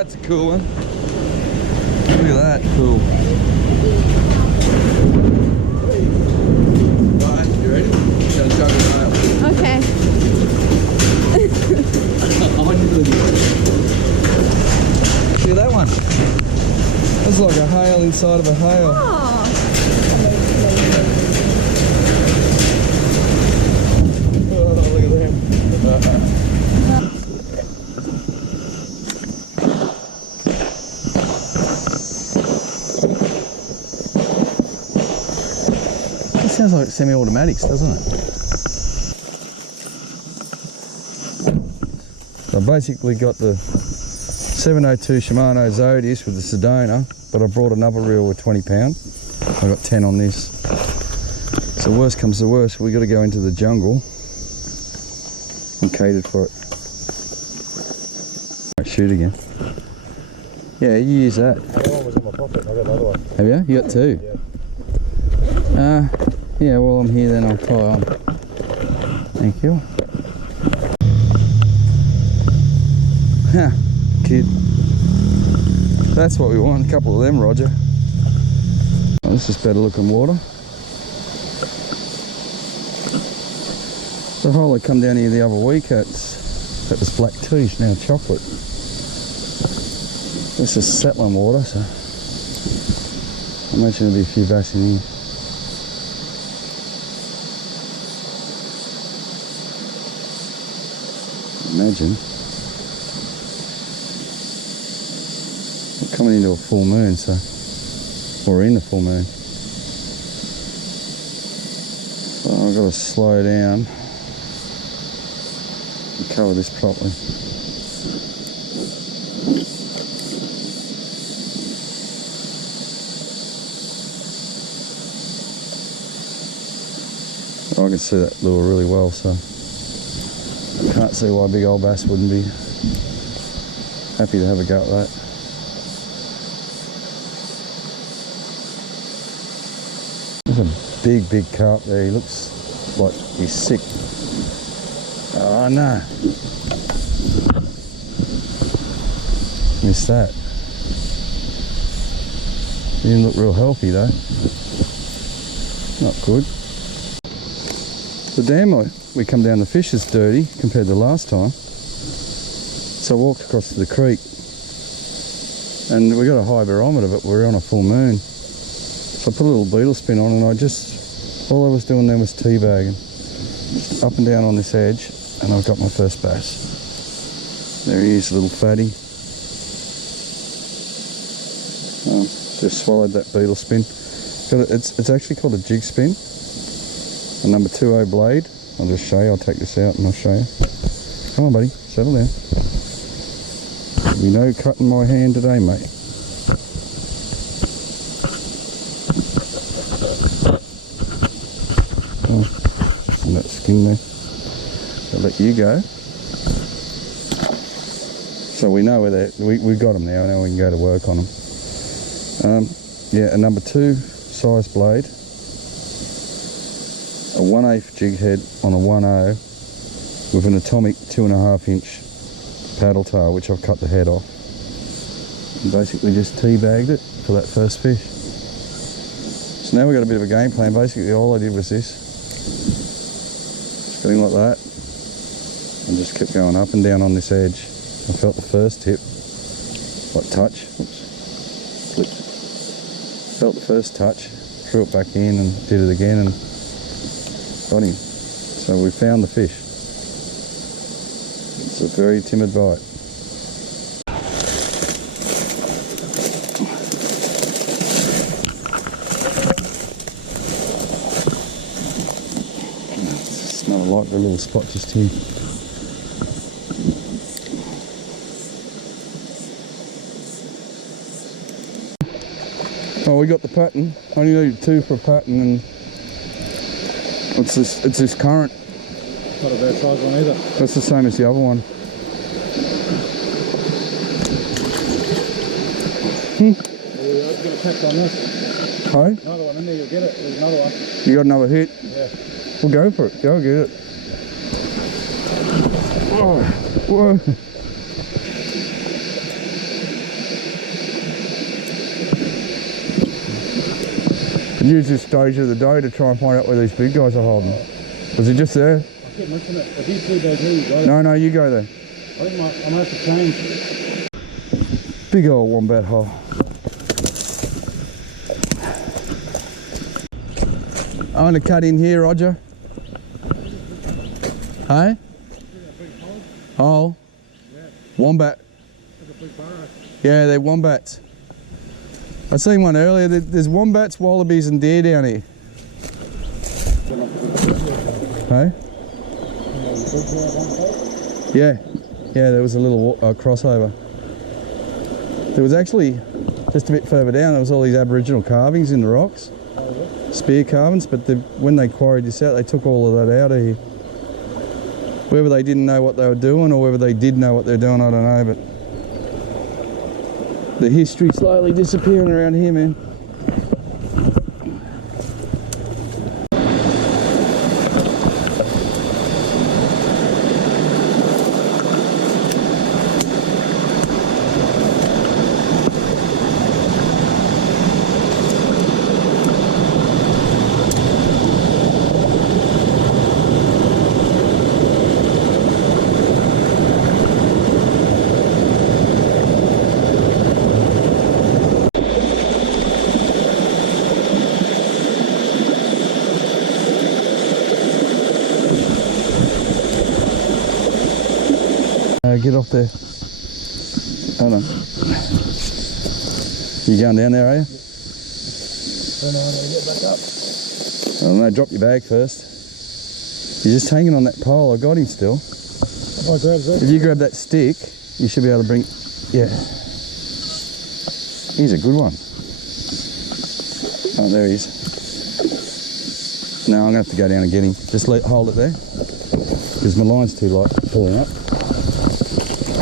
that's a cool one. Look at that, cool. Right, you ready? Gonna juggle the nail. Okay. See that one? That's like a hail inside of a hail. Oh. Oh, look at them. It sounds like semi-automatics, doesn't it? I basically got the 702 Shimano Zodius with the Sedona, but I brought another reel with 20 pound. I got 10 on this. So worst comes to worst, we got to go into the jungle and catered for it. Right, shoot again. Yeah, you use that. The one was in my pocket. I got another one. Have you? You got two? Yeah. Yeah, while I'm here then I'll tie on. Thank you. Ha, kid. That's what we want, a couple of them, Roger. Oh, this is better looking water. The hole that come down here the other week, that was black tea, now chocolate. This is settling water, so I imagine there'll be a few bass in here. Imagine. We're coming into a full moon, so we're in the full moon. So I've got to slow down and cover this properly. I can see that lure really well, so I can't see why a big old bass wouldn't be happy to have a go at that. There's a big carp there. He looks like he's sick. Oh no. Missed that. He didn't look real healthy though. Not good. The dam we come down the fish is dirty compared to last time. So I walked across to the creek and we got a high barometer, but we're on a full moon. So I put a little beetle spin on and all I was doing then was teabagging. Just up and down on this edge and I've got my first bass. There he is, little fatty. Just swallowed that beetle spin. It's actually called a jig spin. A number 2.0 blade. I'll just show you, I'll take this out and I'll show you. Come on buddy, settle down. There'll be no cutting my hand today, mate. Oh, just in that skin there. I'll let you go. So we know where they're, we got them now, now we can go to work on them. Yeah, a number 2 size blade. A 1/8 jig head on a 1.0 with an atomic 2.5 inch paddle tail, which I've cut the head off. And basically just teabagged it for that first fish. So now we've got a bit of a game plan. Basically all I did was this. Just going like that. And just kept going up and down on this edge. I felt the first tip, like touch. Oops. Flipped. Felt the first touch, threw it back in and did it again and got him. So we found the fish. It's a very timid bite. It's not a likely little spot just here. Oh, we got the pattern. Only need 2 for a pattern and it's this current. Not a bad size one either. That's the same as the other one. Yeah, I've got a catch on this. Hey? Another one in there, you'll get it. There's another one. You got another hit? Yeah. Well, go for it. Go get it. Oh, whoa. And use this stage of the day to try and find out where these big guys are holding. Was he just there? I keep missing it. If he's too big, you got it. No, you go there. I think I'm going to have to change. Big old wombat hole. I'm going to cut in here, Roger. Hey? Hole? Yeah. Wombat. That's a big burrow. Yeah, they're wombats. I seen one earlier. There's wombats, wallabies and deer down here. Hey? Yeah. Yeah, there was a little crossover. There was actually, just a bit further down, there was all these Aboriginal carvings in the rocks. Spear carvings, but when they quarried this out, they took all of that out of here. Whether they didn't know what they were doing or whether they did know what they're doing, I don't know, but the history slowly disappearing around here, man. Get off there. Hold on. You going down there, are you? Then I'm going to get back up. Oh no, drop your bag first. You're just hanging on that pole. I got him still. If I grab that. If you grab that stick, you should be able to bring... Yeah. He's a good one. Oh, there he is. No, I'm going to have to go down and get him. Just hold it there. Because my line's too light pulling up.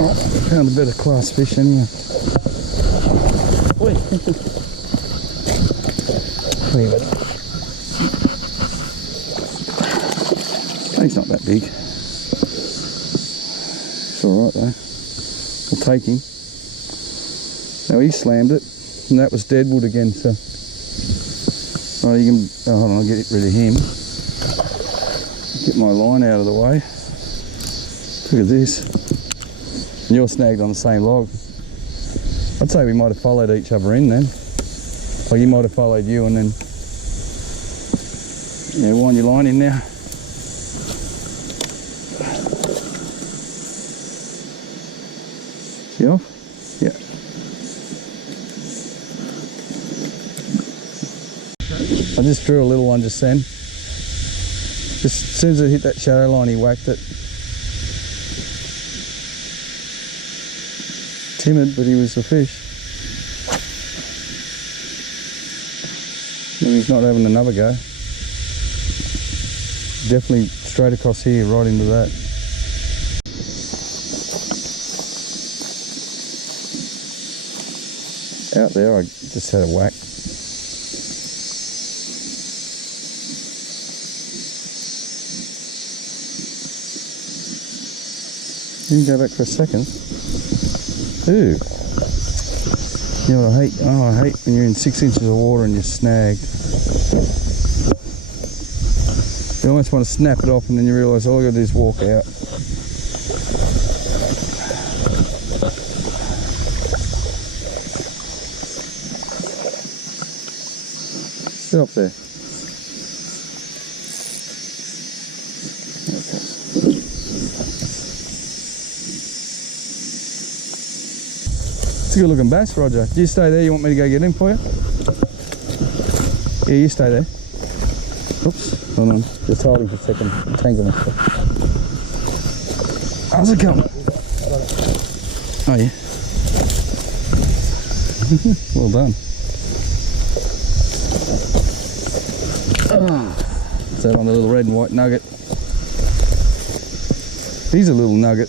Oh, found a better class fish anyway. Wait. Leave it. He's not that big. It's alright though. We'll take him. Now he slammed it, and that was deadwood again, so... Oh, you can... Oh, hold on, I'll get rid of him. Get my line out of the way. Look at this. And you're snagged on the same log. I'd say we might have followed each other in then. Like he might have followed you and then... Yeah, wind your line in now. You off? Yeah. I just drew a little one just then. Just as soon as it hit that shadow line, he whacked it. Timid, but he was a fish. And he's not having another go. Definitely straight across here, right into that. Out there, I just had a whack. You can go back for a second. Ooh. You know what I hate? Oh, I hate when you're in 6 inches of water and you're snagged. You almost want to snap it off and then you realise all I got to do is walk out. Sit up there. It's a good looking bass, Roger. You stay there, you want me to go get him for you? Yeah, you stay there. Oops, hold on. Just hold him for a second. Tangle myself. How's it coming? Oh yeah. Well done. Is that on the little red and white nugget? He's a little nugget.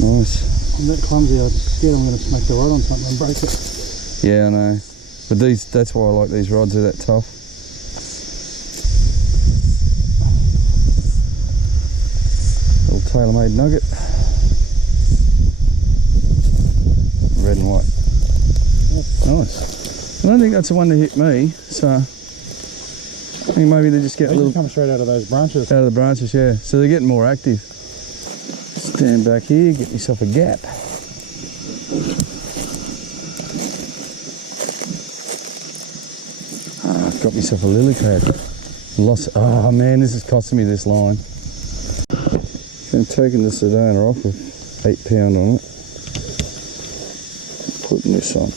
Nice. I'm that clumsy, I'm scared I'm going to smack the rod on something and break it. Yeah, I know. But that's why I like these rods, they're that tough. Little tailor-made nugget. white. Nice. I don't think that's the one that hit me, so I think maybe they just get a little... come straight out of those branches. Out of the branches, yeah. So they're getting more active. Stand back here, get yourself a gap. I've got myself a lily pad. Lost. Oh man, this is costing me this line. I'm taking the Sedona off with 8 pound on it. Putting this on.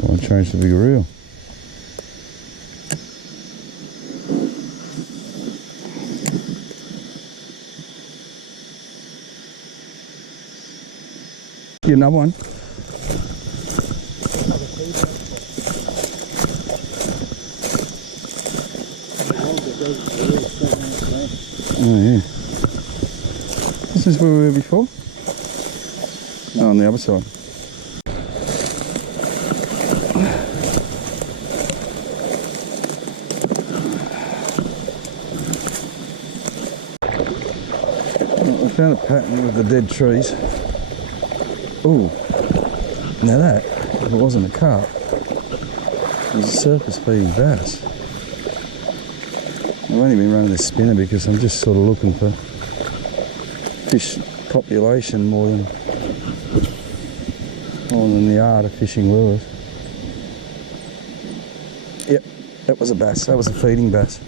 Well, I changed the bigger reel. Get another one. Oh yeah. This is where we were before? No, on the other side. I found a pattern with the dead trees. Oh, now that, if it wasn't a carp, it was a surface feeding bass. I've only been running this spinner because I'm just sort of looking for fish population more than the art of fishing lures. Yep, that was a bass, that was a feeding bass.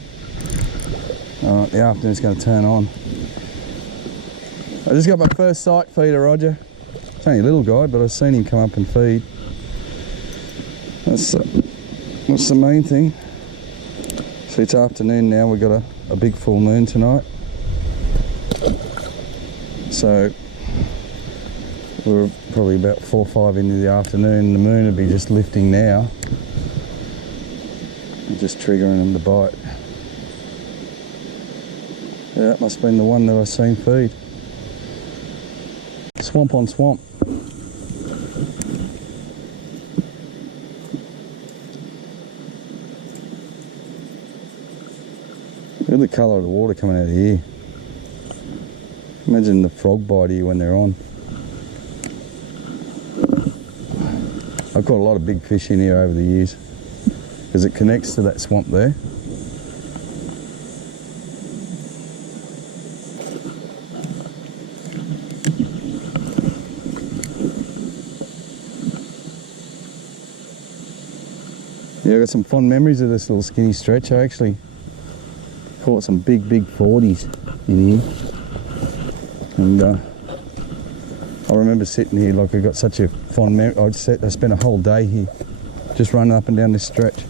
Alright, the afternoon's going to turn on. I just got my first sight feeder, Roger. It's only a little guy, but I've seen him come up and feed. That's the main thing. So it's afternoon now, we've got a big full moon tonight. So we're probably about 4 or 5 into the afternoon. The moon will be just lifting now. And just triggering them to bite. Yeah, that must have been the one that I've seen feed. Swamp on swamp. Look at the colour of the water coming out of here. Imagine the frog bite here when they're on. I've caught a lot of big fish in here over the years because it connects to that swamp there. Yeah, I've got some fond memories of this little skinny stretch. I actually caught some big 40s in here. And I remember sitting here like I got such a fond memory. I spent a whole day here just running up and down this stretch.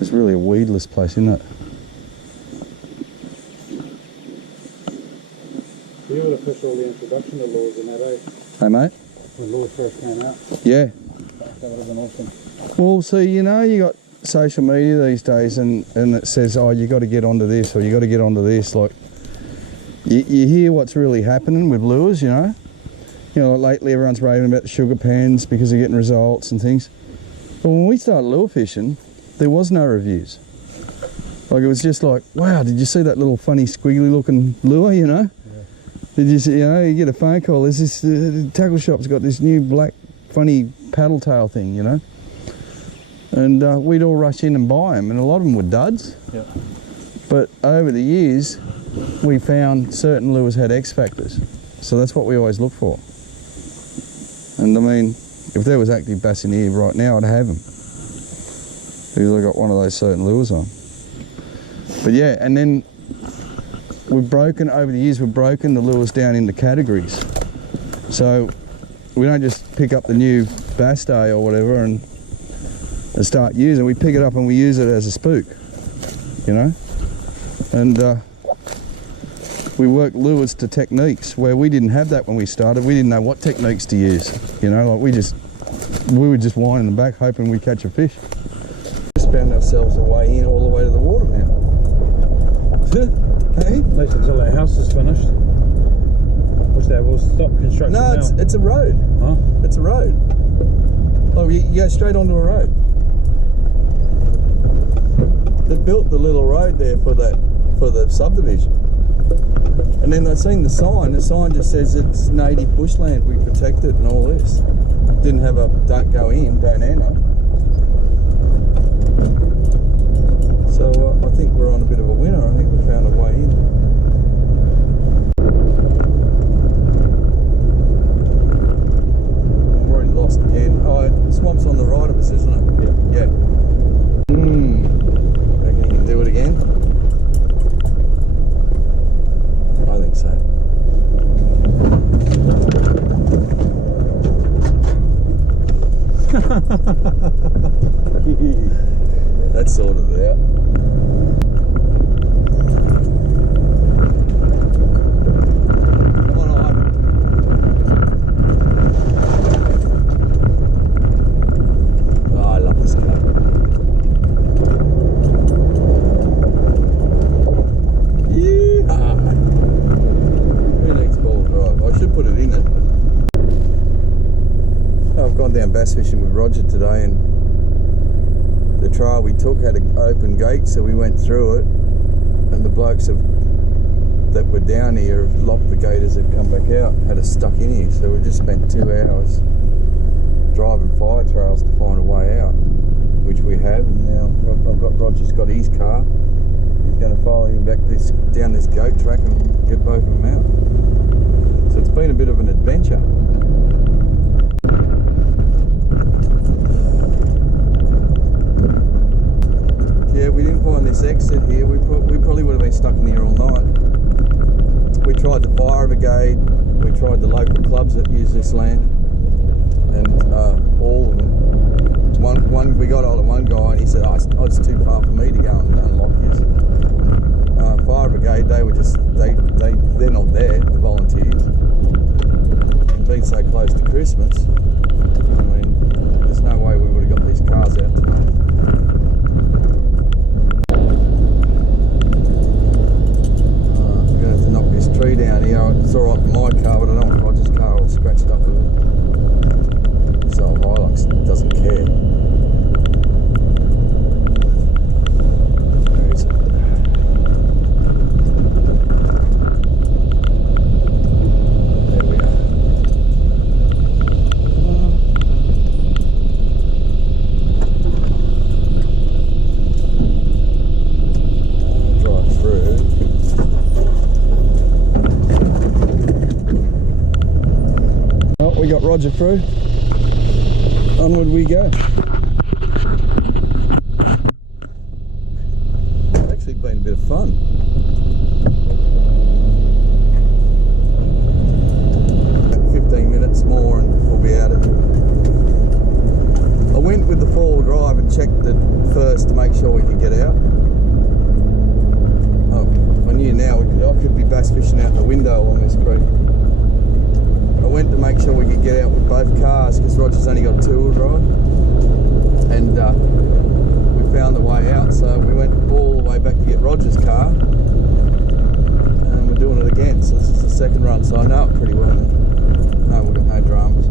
It's really a weedless place, isn't it? You would have pushed all the introduction to lures in that, eh? Hey mate? When lures first came out. Yeah. That would have been awesome. Well, see, you know, you got social media these days and it says, oh, you got to get onto this or you got to get onto this. Like, you hear what's really happening with lures, you know. You know, like lately everyone's raving about the sugar pens because they're getting results and things. But when we started lure fishing, there was no reviews. Like, it was just like, wow, did you see that little funny squiggly looking lure, you know? Yeah. Did you see, you know, you get a phone call, there's this, tackle shop's got this new black funny paddle tail thing, you know? And we'd all rush in and buy them, and a lot of them were duds. Yeah. But over the years, we found certain lures had X factors. So that's what we always look for. And I mean, if there was active bass in here right now, I'd have them. Because I got one of those certain lures on. But yeah, and then over the years, we've broken the lures down into categories. So we don't just pick up the new bass day or whatever and start using it. We pick it up and we use it as a spook, you know? And we work lures to techniques where we didn't have that when we started. We didn't know what techniques to use, you know? Like we were just winding them back hoping we'd catch a fish. Just found ourselves a way in all the way to the water now. least until our house is finished. Which they will stop construction No, now. it's a road. Huh? It's a road. Oh, you go straight onto a road. They built the little road there for the subdivision. And then I seen the sign. The sign just says it's native bushland. We protect it and all this. Didn't have a don't go in, don't enter. So I think we're on a bit of a winner. I think we found a way in. I'm already lost again. Oh, swamp's on the right of us, isn't it? Yeah. Reckon you can do it again? I think so. That sorted it out. Come on, Ivan. Oh, I love this car. Yeehaw! Who needs ball drive? I should put it in it. I've gone down bass fishing with Roger today, and the trail we took had an open gate, so we went through it, and the blokes that were down here have locked the gate as they've come back out and had us stuck in here. So we just spent 2 hours driving fire trails to find a way out, which we have. And now Roger's got his car. He's going to follow him back down this goat track and get both of them out. So it's been a bit of an adventure. Yeah, we didn't find this exit here. We probably would have been stuck in here all night. We tried the fire brigade, we tried the local clubs that use this land, and all of them. We got hold of one guy and he said, oh, it's too far for me to go and unlock this. Fire brigade, they're not there, the volunteers. Being so close to Christmas, I mean, there's no way we would have got these cars out tonight. Tree down here. It's alright for my car, but I don't want Roger's car all scratched up with it. This old Hilux doesn't care. Where is it? There we are. Drive through. We got Roger through. Onward we go. It's actually been a bit of fun. About 15 minutes more and we'll be out of here. I went with the 4-wheel drive and checked it first to make sure we could get out. Oh, I knew now I could be bass fishing out the window along this creek. I went to make sure we could get out with both cars because Roger's only got 2-wheel drive, and we found the way out, so we went all the way back to get Roger's car, and we're doing it again. So this is the second run, so I know it pretty well now. No, we've got no dramas.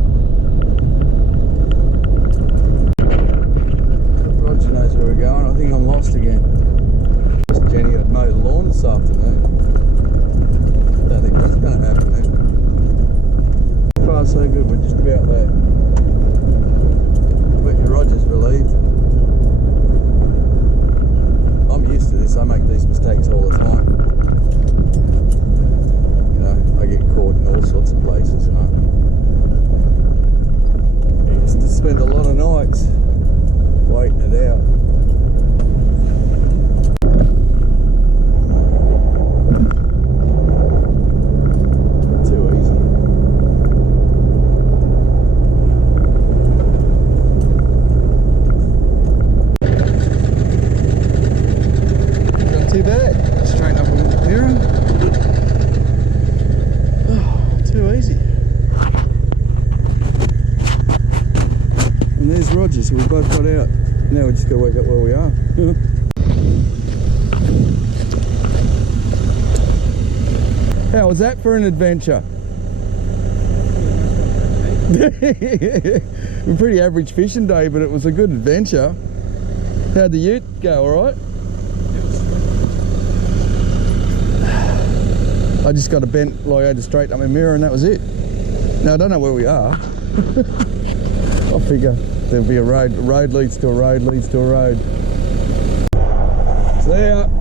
Roger knows where we're going. I think I'm lost again. Jenny had mowed the lawn this afternoon. Don't think that's going to happen then. Far so good, we're just about there. I bet your Roger's relieved. I'm used to this, I make these mistakes all the time. You know, I get caught in all sorts of places, and I used to spend a lot of nights waiting it out. Too bad. Straighten up a little bit here. Oh, too easy. And there's Roger, so we both got out. Now we just got to work out where we are. was that for an adventure? A pretty average fishing day, but it was a good adventure. How'd the ute go, alright? I just got a bent Lyoto to straighten up my mirror and that was it. Now I don't know where we are. I figure there'll be a road leads to a road leads to a road. See ya.